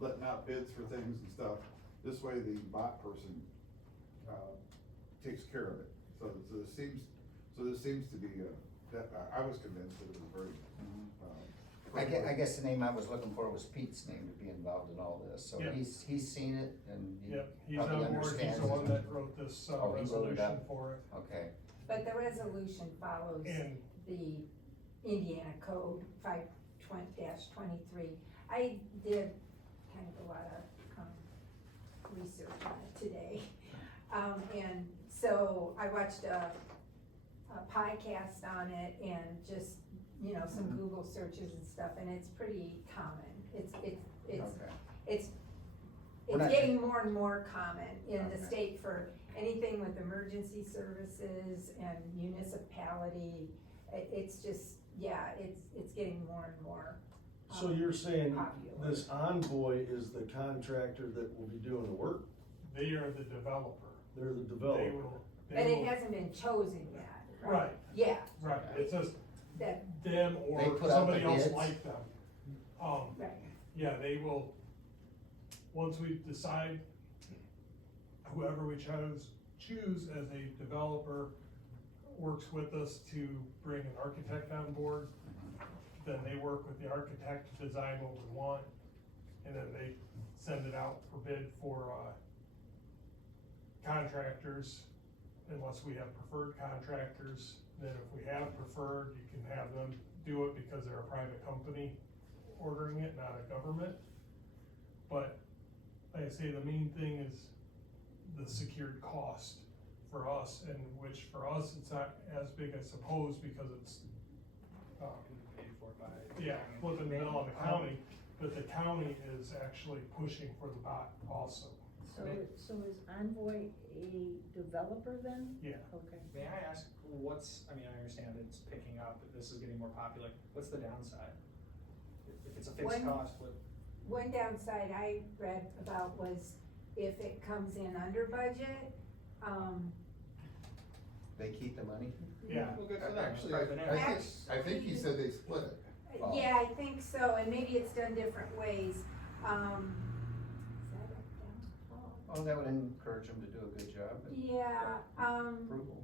letting out bids for things and stuff. This way the bot person, takes care of it. So this seems to be, that, I was convinced that it was very, I guess the name I was looking for was Pete's name to be involved in all this, so Yeah. he's seen it and he Yep, he's probably on board, he's understands the one it. that wrote this, Oh, he wrote it resolution up. for it. Okay, But the resolution follows And the Indiana Code 520-23. I did kind of a lot of research on it today. And so I watched a podcast on it and just, you know, some Google searches and stuff, and it's pretty common. okay. It's We're not- getting more and more common in the Okay. state for anything with emergency services and municipality. It's just, yeah, it's getting more and more. So you're saying popular. this Envoy is the contractor that will be doing the work? they are the developer. They're the They developer? will, But they it will, hasn't been chosen yet, right? right, Yeah, right, it's just that, them They or put out somebody the else bids? like them. right. Yeah, they will, once we decide whoever we choose as a developer works with us to bring an architect on board, then they work with the architect to design what we want, and then they send it out for bid for, contractors, unless we have preferred contractors. Then if we have preferred, you can have them do it because they're a private company ordering it, not a government. But, like I say, the main thing is the secured cost for us, and which for us, it's not as big, I suppose, because it's, Paid for by. yeah, flipping the bill on the county, but the county is actually pushing for the bot also. So is Envoy a developer then? Yeah, Okay. May I ask I mean, I understand it's picking up, this is getting more popular, what's the downside? If it's a fixed One- cost, what? One downside I read about was if it comes in under budget, They keep the money? yeah, Well, good for them. Actually, Private enterprise. I think he said they split it. Oh. yeah, I think so, and maybe it's done different ways. Is that up, down? Oh, that would encourage them to do a good job and Yeah, approval.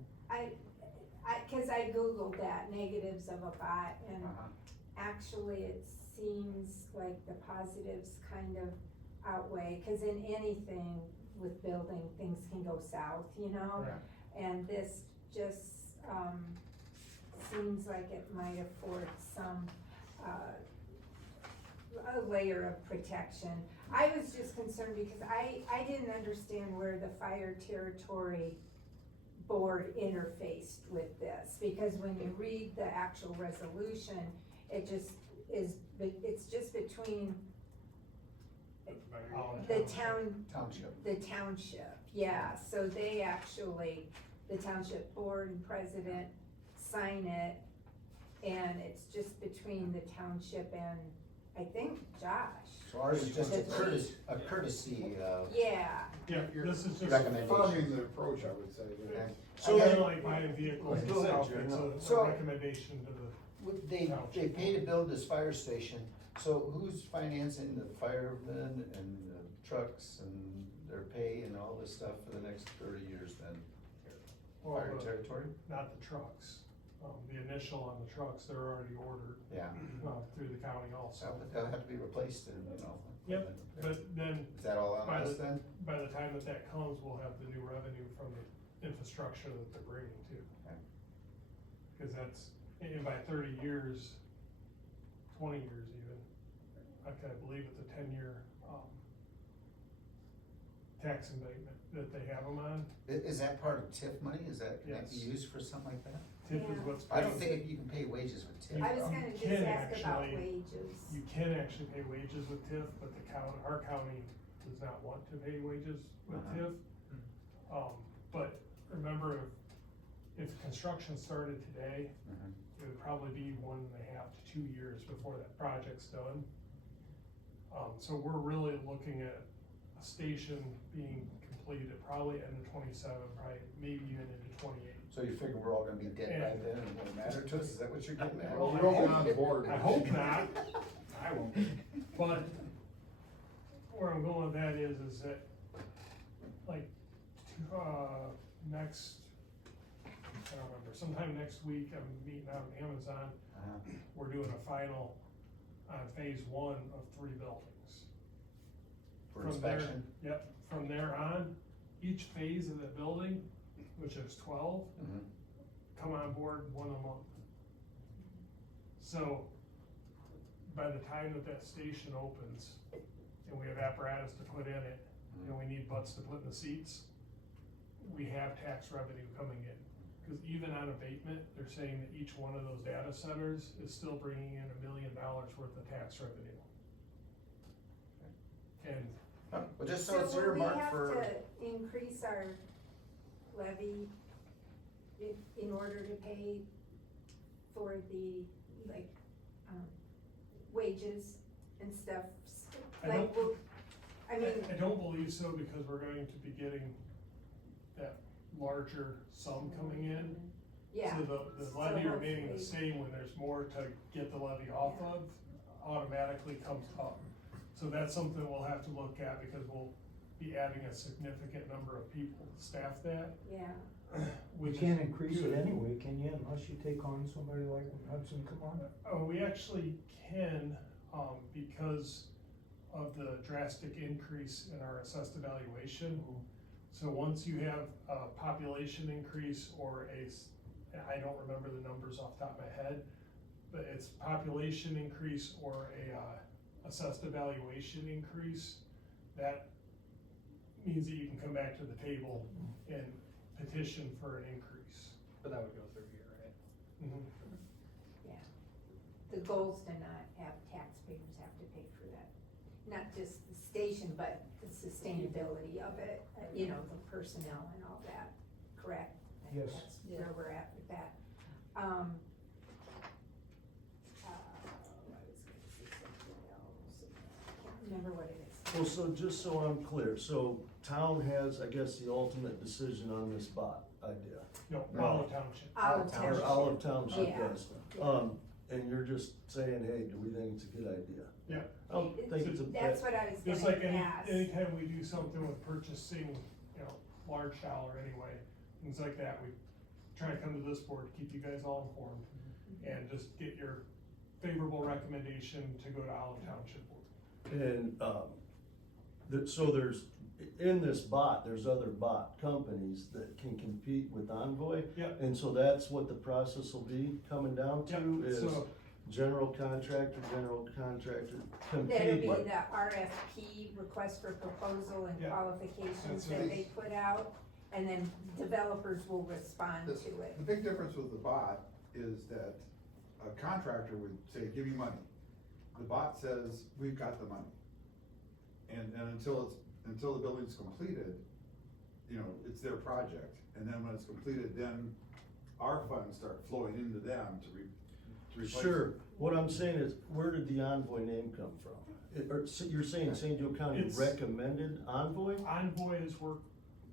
cause I Googled that, negatives of a bot, and Uh-huh. actually it seems like the positives kind of outweigh, cause in anything with building, things can go south, you know? Yeah. And this just, seems like it might afford some, a layer of protection. I was just concerned because I didn't understand where the fire territory board interfaced with this, because when you read the actual resolution, it just is, it's just between the township, yeah, so they actually, the township board and president sign it, and it's just between the township and, I think, Josh. So ours is just a The courtesy, Yeah, yeah, this is just. Recommendation. Affirming the approach, I would say. Okay. So Okay. they're like buying vehicles and Go ahead, stuff, Jerry. it's a So- recommendation to the, they pay to build this fire station, so who's financing the firemen and the trucks and their pay and all this stuff for the next 30 years then? well, Fire territory? not the trucks. The initial on the trucks, they're already ordered, Yeah, through the county so also. they'll have to be replaced and, you know. Yep, but then, Is that all on by us the- then? by the time that comes, we'll have the new revenue from the infrastructure that they're bringing too. Okay. Cause that's, and by 30 years, 20 years even, I believe it's a 10-year, tax abatement that they have them on. Is that part of TIF money? Is that, can that be Yes. used for something like that? TIF is Yeah. what's. I don't paid. think you can pay wages with TIF. I was though. gonna just can ask about actually- wages. You can actually pay wages with TIF, but our county does not want to pay wages with Uh-huh. TIF. But remember, if construction started today, Mhm. it would probably be 1.5 to 2 years before that project's done. So we're really looking at a station being completed probably end of 27, probably maybe even into 28. So you figure we're all gonna be dead by then and it won't matter to us? Is that what you're getting at? Well, You're all on board. I hope not, I won't. but I'm going with that is that, like, next, I don't remember, sometime next week, I'm meeting out at Amazon, we're doing a final on phase 1 of 3 buildings. For From there- inspection? Yep, from there on, each phase of the building, which is 12, Mhm. come on board 1 a month. So, by the time that station opens, and we have apparatus to put in it, and we need butts to put in the seats, we have tax revenue coming in. Cause even on abatement, they're saying that each one of those data centers is still bringing in $1 million worth of tax revenue. And Well, just so it's will we earmarked have for, to increase our levy in order to pay for the, like, wages and stuff? I Like, don't- we'll- I mean, I don't believe so, because we're going to be getting that larger sum coming in. yeah. So the So levy remaining the hopefully- same when there's more to get the levy off Yeah. of, automatically comes up. So that's something we'll have to look at, because we'll be adding a significant number of people to staff that, Yeah, You which can't is increase good. it anyway, can you, unless you take on somebody like Hudson, come on? Oh, we actually can, because of the drastic increase in our assessed evaluation. So once you have a population increase or I don't remember the numbers off the top of my head, but it's population increase or a assessed evaluation increase, that means that you can come back to the table and petition for an increase. But that would go through here, right? Mhm. yeah. The goal's to not have taxpayers have to pay for that. Not just the station, but the sustainability of it, you know, the personnel and all that, correct? Yes. That's where we're at with that. I was gonna say something else, I can't remember what it is. Well, so just so I'm clear, so town has, I guess, the ultimate decision on this bot idea. No, No. Olive Township. Olive Or Township. Olive Township Yeah. does. Yeah. And you're just saying, hey, do we think it's a good idea? Yeah. I don't think it's a That's bad, what I was Just like gonna ask. anytime we do something with purchasing, large dollar anyway, things like that, we try to come to this board to keep you guys all informed and just get your favorable recommendation to go to Olive Township Board. and, so there's, in this bot, there's other bot companies that can compete with Envoy. Yep. And so that's what the process will be coming down to, Yep, is so, general contractor compete. That'll be with- the RFP, request for proposal and Yeah. qualifications So that these- they put out, and then developers will respond This- to it. The big difference with the bot is that a contractor would say, give me money. The bot says, we've got the money. And until the building's completed, it's their project. And then when it's completed, then our funds start flowing into them to replace. Sure, what I'm saying is, where did the Envoy name come from? You're saying St. Joe County It's- recommended Envoy? Envoy has worked,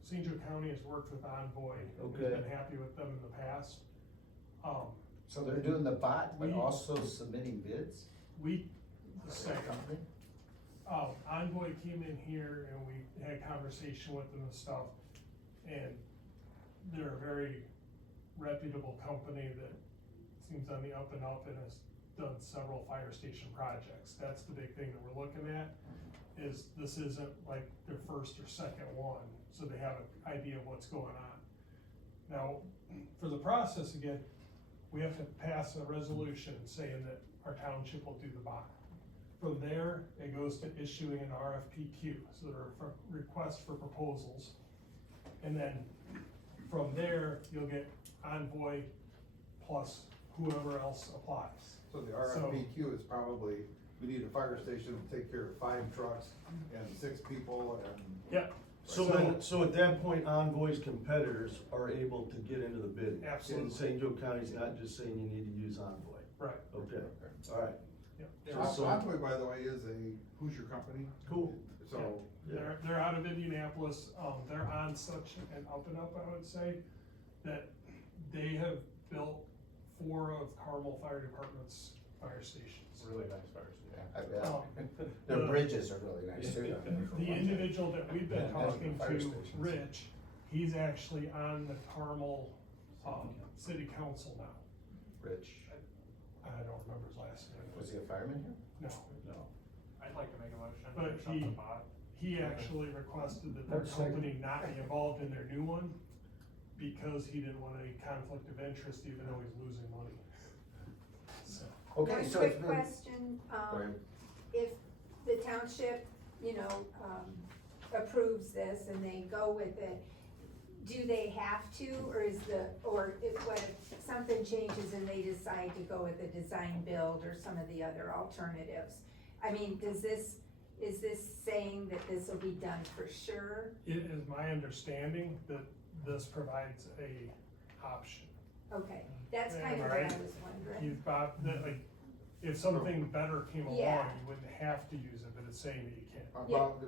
St. Joe County has worked with Envoy, and Okay. has been happy with them in the past. so they're doing the bot, but We- also submitting bids? The Their second, company? Envoy came in here and we had conversation with them and stuff, and they're a very reputable company that seems on the up and up and has done several fire station projects. That's the big thing that we're looking at, is this isn't like their first or second one, so they have an idea of what's going on. Now, for the process again, we have to pass a resolution saying that our township will do the bond. From there, it goes to issuing an RFPQ, so there are requests for proposals. And then from there, you'll get Envoy plus whoever else applies. So the RFPQ is probably, we need a fire station to take care of 5 trucks and 6 people and. Yep. So at that point, Envoy's competitors are able to get into the bidding? Absolutely. And St. Joe County's not just saying you need to use Envoy? Right. Okay, alright, So Envoy, by the way, is a Hoosier company, cool. so. Yeah. They're out of Indianapolis, they're on such an up and up, I would say, that they have built 4 of Carmel Fire Department's fire stations. Really nice fire station. Yeah, their bridges are really nice too. The individual that we've been Yeah, talking fire to, stations. Rich, he's actually on the Carmel, city council now. Rich, I don't remember his last name. was he a fireman here? No, I'd like to make a motion. But for something bought. he actually requested that their That's second. company not be involved in their new one because he didn't want any conflict of interest even though he's losing money. So, Okay, One so it's quick been. question, Go ahead. if the township, approves this and they go with it, do they have to, or what if something changes and they decide to go with a design build or some of the other alternatives? I mean, is this saying that this will be done for sure? it is my understanding that this provides a option. Okay, that's Yeah, kind of what I right. was wondering. You've got, that, like, if something better came along, Yeah. you wouldn't have to use it, but it's saying that you can. Yeah. Well,